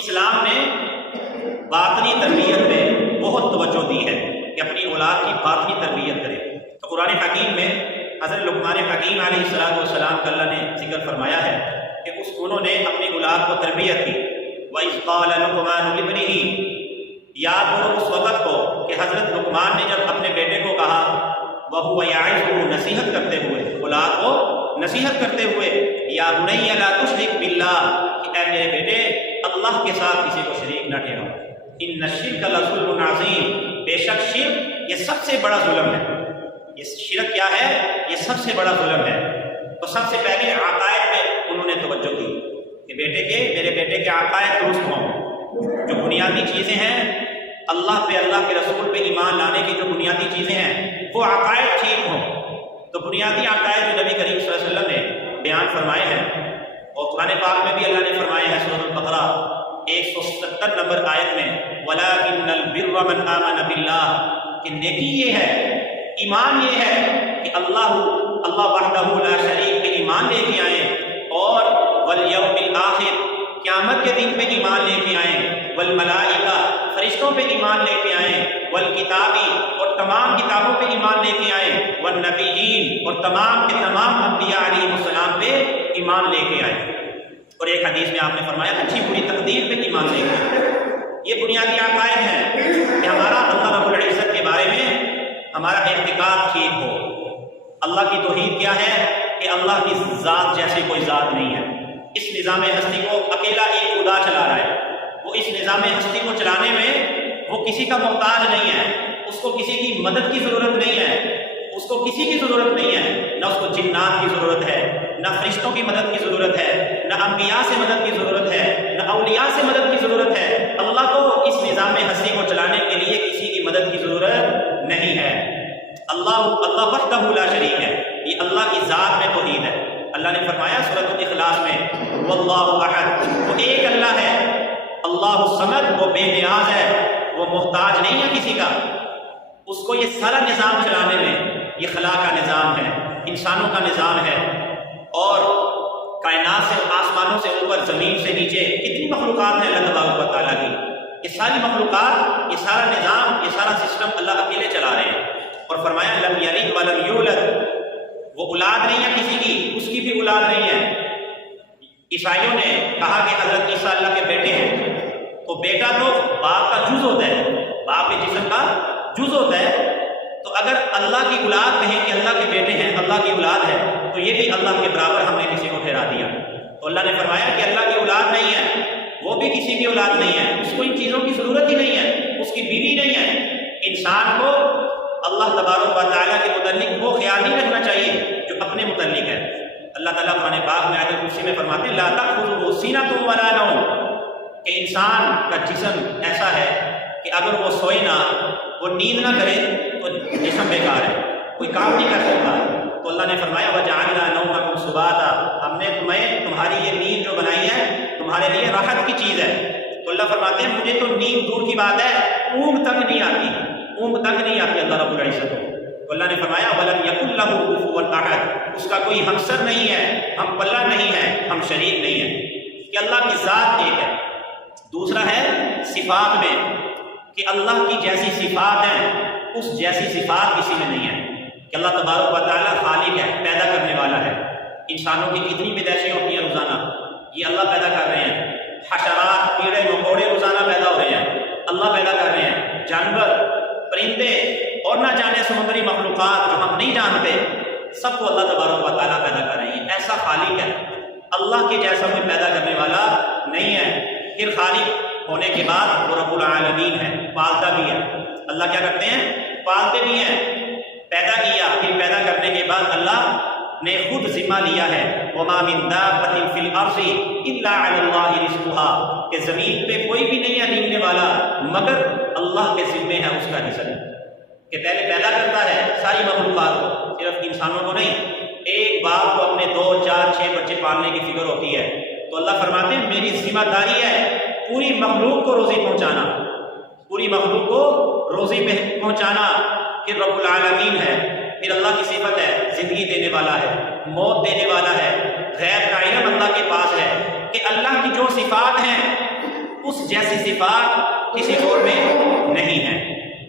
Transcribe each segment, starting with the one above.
اسلام نے باطنی تربیت میں بہت توجہ دی ہے کہ اپنی اولاد کی باطنی تربیت کرے۔ تو قرآن حکیم میں حضرت لقمان حکیم علیہ السلام کا اللہ نے ذکر فرمایا ہے کہ انہوں نے اپنی اولاد کو تربیت کی۔ وَإِذْ قَالَ لُقْمَانُ لِابْنِهِ، یاد کرو اس وقت کو کہ حضرت لقمان نے جب اپنے بیٹے کو کہا، وَهُوَ يَعِظُهُ، نصیحت کرتے ہوئے، اولاد کو نصیحت کرتے ہوئے، یا بنی لا تشرک باللہ، کہ اے میرے بیٹے اللہ کے ساتھ کسی کو شریک نہ ٹھہراؤ، ان الشرک لظلم عظیم، بے شک شرک یہ سب سے بڑا ظلم ہے۔ یہ شرک کیا ہے؟ یہ سب سے بڑا ظلم ہے۔ تو سب سے پہلے عقائد پہ انہوں نے توجہ دی کہ میرے بیٹے کے عقائد درست ہوں، جو بنیادی چیزیں ہیں اللہ پہ، اللہ کے رسول پہ ایمان لانے کی جو بنیادی چیزیں ہیں وہ عقائد ٹھیک ہوں۔ تو بنیادی عقائد جو نبی کریم صلی اللہ علیہ وسلم نے بیان فرمائے ہیں، اور قرآن پاک میں بھی اللہ نے فرمایا ہے سورۃ البقرہ 170 نمبر آیت میں، وَلَٰكِنَّ الْبِرَّ مَنْ آمَنَ بِاللَّهِ، کہ نیکی یہ ہے، ایمان یہ ہے کہ اللہ وحدہ لا شریک پہ ایمان لے کے آئیں، اور والیوم الآخر، قیامت کے دن پہ ایمان لے کے آئیں، والملائکہ، فرشتوں پہ ایمان لے کے آئیں، والکتابی، اور تمام کتابوں پہ ایمان لے کے آئیں، والنبیین، اور تمام کے تمام انبیاء علیہ السلام پہ ایمان لے کے آئیں۔ اور ایک حدیث میں آپ نے فرمایا اچھی بری تقدیر پہ ایمان لے کے آئیں۔ یہ بنیادی عقائد ہیں کہ ہمارا اللہ رب العزت کے بارے میں ہمارا اعتقاد ٹھیک ہو۔ اللہ کی توحید کیا ہے؟ کہ اللہ کی ذات جیسی کوئی ذات نہیں ہے۔ اس نظام ہستی کو اکیلا ایک خدا چلا رہا ہے، وہ اس نظام ہستی کو چلانے میں وہ کسی کا محتاج نہیں ہے، اس کو کسی کی مدد کی ضرورت نہیں ہے، اس کو کسی کی ضرورت نہیں ہے، نہ اس کو جنات کی ضرورت ہے، نہ فرشتوں کی مدد کی ضرورت ہے، نہ انبیاء سے مدد کی ضرورت ہے، نہ اولیاء سے مدد کی ضرورت ہے۔ اللہ کو اس نظام ہستی کو چلانے کے لیے کسی کی مدد کی ضرورت نہیں ہے۔ اللہ وحدہ لا شریک ہے، یہ اللہ کی ذات میں توحید ہے۔ اللہ نے فرمایا سورۃ الاخلاص میں، واللہ احد، وہ ایک اللہ ہے، اللہ الصمد، وہ بے نیاز ہے، وہ محتاج نہیں ہے کسی کا۔ اس کو یہ سارا نظام چلانے میں، یہ خلا کا نظام ہے، انسانوں کا نظام ہے، اور کائنات سے، آسمانوں سے اوپر، زمین سے نیچے کتنی مخلوقات ہیں اللہ تبارک و تعالیٰ کی، یہ ساری مخلوقات، یہ سارا نظام، یہ سارا سسٹم اللہ اکیلے چلا رہے ہیں۔ اور فرمایا لم یلد ولم یولد، وہ اولاد نہیں ہے کسی کی، اس کی بھی اولاد نہیں ہے۔ عیسائیوں نے کہا کہ حضرت عیسیٰ اللہ کے بیٹے ہیں، تو بیٹا تو باپ کا جز ہوتا ہے، باپ کے جسم کا جز ہوتا ہے۔ تو اگر اللہ کی اولاد کہیں کہ اللہ کے بیٹے ہیں، اللہ کی اولاد ہے، تو یہ بھی اللہ کے برابر ہم نے کسی کو ٹھہرا دیا۔ تو اللہ نے فرمایا کہ اللہ کی اولاد نہیں ہے، وہ بھی کسی کی اولاد نہیں ہے، اس کو ان چیزوں کی ضرورت ہی نہیں ہے، اس کی بیوی نہیں ہے۔ انسان کو اللہ تبارک و تعالیٰ کے متعلق وہ خیال نہیں رکھنا چاہیے جو اپنے متعلق ہے۔ اللہ تعالیٰ قرآن پاک میں آیت الکرسی میں فرماتے ہیں لا تأخذہ سنۃ ولا نوم، کہ انسان کا جسم ایسا ہے کہ اگر وہ سوئے نہ، وہ نیند نہ کرے تو جسم بیکار ہے، کوئی کام نہیں کر سکتا۔ تو اللہ نے فرمایا وجعلنا نومکم سباتا، ہم نے تمہاری یہ نیند جو بنائی ہے تمہارے لیے راحت کی چیز ہے۔ تو اللہ فرماتے ہیں مجھے تو نیند دور کی بات ہے، اونگ تک نہیں آتی، اونگ تک نہیں آتی اللہ رب العزت کو۔ تو اللہ نے فرمایا وَلَمْ يَكُنْ لَهُ كُفُوًا أَحَدٌ، اس کا کوئی ہمسر نہیں ہے، ہم پلہ نہیں ہے، ہم شریک نہیں ہے، کہ اللہ کی ذات ایک ہے۔ دوسرا ہے صفات میں، کہ اللہ کی جیسی صفات ہیں اس جیسی صفات کسی میں نہیں ہے، کہ اللہ تبارک و تعالیٰ خالق ہے، پیدا کرنے والا ہے۔ انسانوں کی کتنی پیدائشیں ہوتی ہیں روزانہ، یہ اللہ پیدا کر رہے ہیں۔ حشرات، کیڑے مکوڑے روزانہ پیدا ہو رہے ہیں، اللہ پیدا کر رہے ہیں۔ جانور، پرندے، اور نہ جانے سمندری مخلوقات جو ہم نہیں جانتے، سب کو اللہ تبارک و تعالیٰ پیدا کر رہے ہیں۔ ایسا خالق ہے، اللہ کے جیسا کوئی پیدا کرنے والا نہیں ہے۔ پھر خالق ہونے کے بعد وہ رب العالمین ہے، پالتا بھی ہے۔ اللہ کیا کرتے ہیں؟ پالتے بھی ہیں۔ پیدا کیا، پھر پیدا کرنے کے بعد اللہ نے خود ذمہ لیا ہے وَمَا مِن دَابَّةٍ فِي الْأَرْضِ إِلَّا عَلَى اللَّهِ رِزْقُهَا، کہ زمین پہ کوئی بھی نہیں ہے رینگنے والا مگر اللہ کے ذمے ہے اس کا رزق، کہ پہلے پیدا کرتا ہے ساری مخلوقات کو، صرف انسانوں کو نہیں۔ ایک باپ کو اپنے 2، 4، 6 بچے پالنے کی فکر ہوتی ہے، تو اللہ فرماتے ہیں میری ذمہ داری ہے پوری مخلوق کو روزی پہنچانا، پوری مخلوق کو روزی پہنچانا۔ پھر رب العالمین ہے، پھر اللہ کی صفت ہے زندگی دینے والا ہے، موت دینے والا ہے، غیب کا علم اللہ کے پاس ہے، کہ اللہ کی جو صفات ہیں اس جیسی صفات کسی اور میں نہیں ہے۔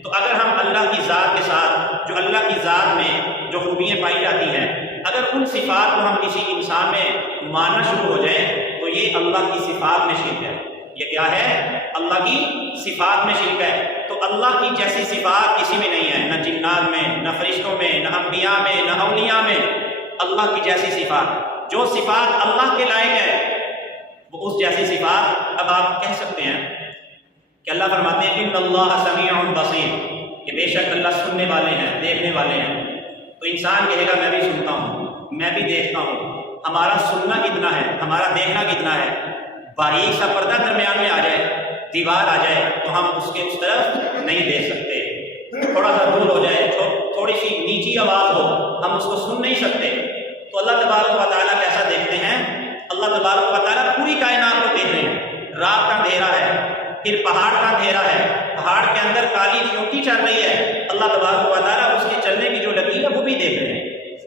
تو اگر ہم اللہ کی ذات کے ساتھ، جو اللہ کی ذات میں جو خوبیاں پائی جاتی ہیں، اگر ان صفات کو ہم کسی انسان میں ماننا شروع ہو جائیں تو یہ اللہ کی صفات میں شرک ہے۔ یہ کیا ہے؟ اللہ کی صفات میں شرک ہے۔ تو اللہ کی جیسی صفات کسی میں نہیں ہے، نہ جنات میں، نہ فرشتوں میں، نہ انبیاء میں، نہ اولیاء میں۔ اللہ کی جیسی صفات، جو صفات اللہ کے لائق ہے وہ اس جیسی صفات۔ اب آپ کہہ سکتے ہیں کہ اللہ فرماتے ہیں ان اللہ سمیع بصیر، کہ بے شک اللہ سننے والے ہیں، دیکھنے والے ہیں۔ تو انسان کہے گا میں بھی سنتا ہوں، میں بھی دیکھتا ہوں، ہمارا سننا کتنا ہے، ہمارا دیکھنا کتنا ہے؟ باریک سا پردہ درمیان میں آ جائے، دیوار آ جائے تو ہم اس کے اس طرف نہیں دیکھ سکتے۔ تھوڑا سا دور ہو جائے، تھوڑی سی نیچی آواز ہو، ہم اس کو سن نہیں سکتے۔ تو اللہ تبارک و تعالیٰ کیسا دیکھتے ہیں؟ اللہ تبارک و تعالیٰ پوری کائنات کو دیکھ رہے ہیں۔ رات کا اندھیرا ہے، پھر پہاڑ کا اندھیرا ہے، پہاڑ کے اندر کالی چونٹی چل رہی ہے، اللہ تبارک و تعالیٰ اس کے چلنے کی جو لکیر ہے وہ بھی دیکھ رہے ہیں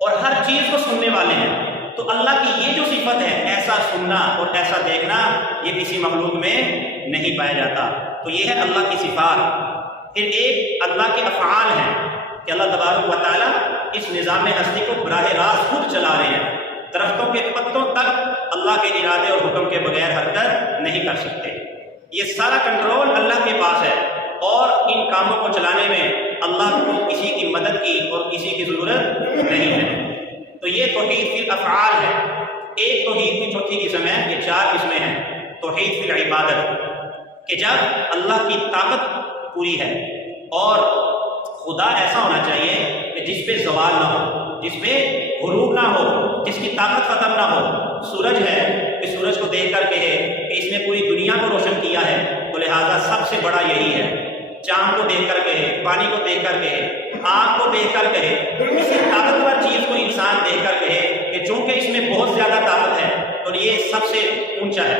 اور ہر چیز کو سننے والے ہیں۔ تو اللہ کی یہ جو صفت ہے، ایسا سننا اور ایسا دیکھنا، یہ کسی مخلوق میں نہیں پایا جاتا۔ تو یہ ہے اللہ کی صفات۔ پھر ایک اللہ کے افعال ہیں کہ اللہ تبارک و تعالیٰ اس نظام ہستی کو براہ راست خود چلا رہے ہیں۔ درختوں کے پتوں تک اللہ کے ارادے اور حکم کے بغیر حرکت نہیں کر سکتے۔ یہ سارا کنٹرول اللہ کے پاس ہے اور ان کاموں کو چلانے میں اللہ کو کسی کی مدد کی اور کسی کی ضرورت نہیں ہے۔ تو یہ توحید فی الافعال ہے۔ ایک توحید کی چوتھی قسم ہے، یہ 4 قسمیں ہیں۔ توحید فی العبادت، کہ جب اللہ کی طاقت پوری ہے اور خدا ایسا ہونا چاہیے کہ جس پہ زوال نہ ہو، جس پہ غروب نہ ہو، جس کی طاقت ختم نہ ہو۔ سورج ہے کہ سورج کو دیکھ کر کہے کہ اس نے پوری دنیا کو روشن کیا ہے، تو لہٰذا سب سے بڑا یہی ہے۔ چاند کو دیکھ کر کہے، پانی کو دیکھ کر کہے، آگ کو دیکھ کر کہے، کسی طاقتور چیز کو انسان دیکھ کر کہے کہ چونکہ اس میں بہت زیادہ طاقت ہے اور یہ سب سے اونچا ہے۔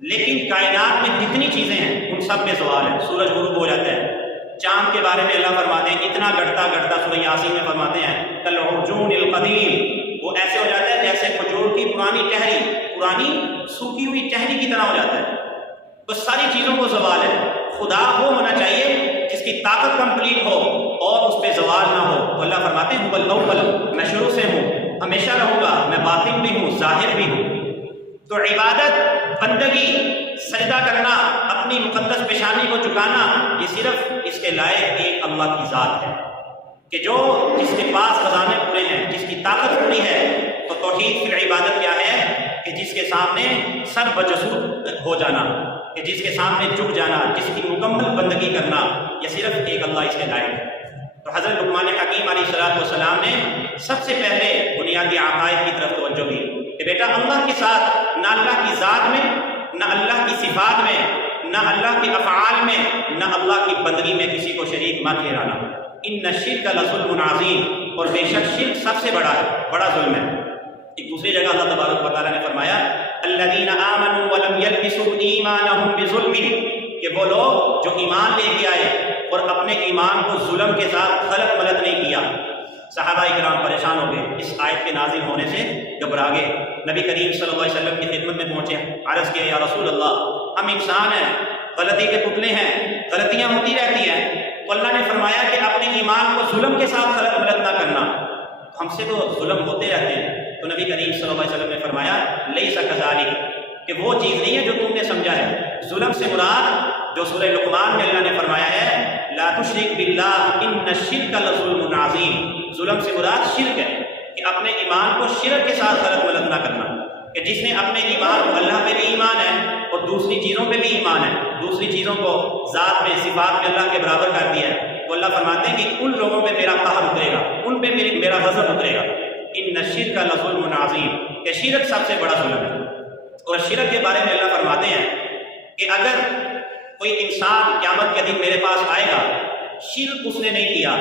لیکن کائنات میں جتنی چیزیں ہیں ان سب میں زوال ہے، سورج غروب ہو جاتا ہے۔ چاند کے بارے میں اللہ فرماتے ہیں اتنا گڑتا گڑتا، سورہ یاسین میں فرماتے ہیں کالعرجون القدیم، وہ ایسے ہو جاتا ہے جیسے کھجور کی پرانی ٹہنی، پرانی سوکھی ہوئی ٹہنی کی طرح ہو جاتا ہے۔ تو ساری چیزوں کو زوال ہے۔ خدا وہ ہونا چاہیے جس کی طاقت کمپلیٹ ہو اور اس پہ زوال نہ ہو۔ تو اللہ فرماتے ہیں هو الاول، میں شروع سے ہوں، ہمیشہ رہوں گا، میں باطن بھی ہوں، ظاہر بھی ہوں۔ تو عبادت، بندگی، سجدہ کرنا، اپنی مقدس پیشانی کو جھکانا، یہ صرف اس کے لائق ایک اللہ کی ذات ہے کہ جو جس کے پاس خزانے پورے ہیں، جس کی طاقت پوری ہے۔ تو توحید فی العبادت کیا ہے؟ کہ جس کے سامنے سر بجسود ہو جانا، کہ جس کے سامنے جھک جانا، جس کی مکمل بندگی کرنا، یہ صرف ایک اللہ اس کے لائق ہے۔ تو حضرت لقمان حکیم علیہ السلام نے سب سے پہلے بنیادی عقائد کی طرف توجہ دی کہ بیٹا اللہ کے ساتھ نہ اللہ کی ذات میں، نہ اللہ کی صفات میں، نہ اللہ کے افعال میں، نہ اللہ کی بندگی میں کسی کو شریک مت ٹھہرانا۔ ان الشرک لظلم عظیم، اور بے شک شرک سب سے بڑا ہے، بڑا ظلم ہے۔ ایک دوسری جگہ اللہ تبارک و تعالیٰ نے فرمایا الذین آمنوا ولم یلبسوا ایمانہم بظلم، کہ وہ لوگ جو ایمان لے کے آئے اور اپنے ایمان کو ظلم کے ساتھ خلط ملط نہیں کیا۔ صحابہ اکرام پریشان ہو گئے، اس آیت کے نازل ہونے سے گھبرا گئے، نبی کریم صلی اللہ علیہ وسلم کی خدمت میں پہنچے، عرض کیا یا رسول اللہ، ہم انسان ہیں، غلطی کے پتلے ہیں، غلطیاں ہوتی رہتی ہیں۔ تو اللہ نے فرمایا کہ اپنے ایمان کو ظلم کے ساتھ خلط ملط نہ کرنا۔ ہم سے تو ظلم ہوتے رہتے ہیں۔ تو نبی کریم صلی اللہ علیہ وسلم نے فرمایا لیس کذالک، کہ وہ چیز نہیں ہے جو تم نے سمجھا ہے۔ ظلم سے مراد جو سورہ لقمان میں اللہ نے فرمایا ہے لا تشرک باللہ ان الشرک لظلم عظیم، ظلم سے مراد شرک ہے کہ اپنے ایمان کو شرک کے ساتھ خلط ملط نہ کرنا، کہ جس نے اپنے ایمان کو، اللہ پہ بھی ایمان ہے اور دوسری چیزوں پہ بھی ایمان ہے، دوسری چیزوں کو ذات میں، صفات میں اللہ کے برابر کر دیا ہے، تو اللہ فرماتے ہیں کہ ان لوگوں پہ میرا قہر اترے گا، ان پہ میرا غضب اترے گا۔ ان الشرک لظلم عظیم، کہ شرک سب سے بڑا ظلم ہے۔ اور شرک کے بارے میں اللہ فرماتے ہیں کہ اگر کوئی انسان قیامت کے دن میرے پاس آئے گا، شرک اس نے نہیں کیا،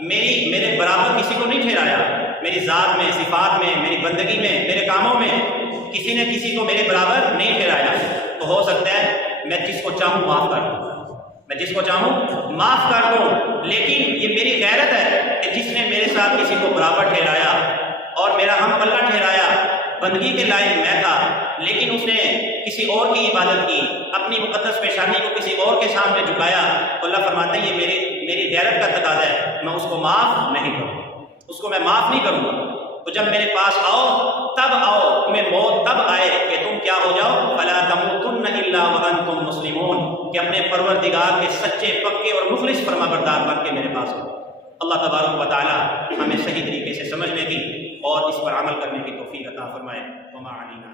میرے برابر کسی کو نہیں ٹھہرایا، میری ذات میں، صفات میں، میری بندگی میں، میرے کاموں میں کسی نے کسی کو میرے برابر نہیں ٹھہرایا، تو ہو سکتا ہے میں جس کو چاہوں معاف کر دوں، میں جس کو چاہوں معاف کر دوں، لیکن یہ میری غیرت ہے کہ جس نے میرے ساتھ کسی کو برابر ٹھہرایا اور میرا ہم پلہ ٹھہرایا، بندگی کے لائق میں تھا، لیکن اس نے کسی اور کی عبادت کی، اپنی مقدس پیشانی کو کسی اور کے سامنے جھکایا، تو اللہ فرماتے ہیں یہ میری غیرت کا تقاضا ہے، میں اس کو معاف نہیں کروں گا، اس کو میں معاف نہیں کروں گا۔ تو جب میرے پاس آؤ تب آؤ، تمہیں موت تب آئے کہ تم کیا ہو جاؤ، فلا تموتن الا وانتم مسلمون، کہ اپنے پروردگار کے سچے پکے اور مخلص فرمانبردار بن کے میرے پاس ہو۔ اللہ تبارک و تعالی ہمیں صحیح طریقے سے سمجھنے کی اور اس پر عمل کرنے کی توفیق عطا فرمائے۔ وما علینا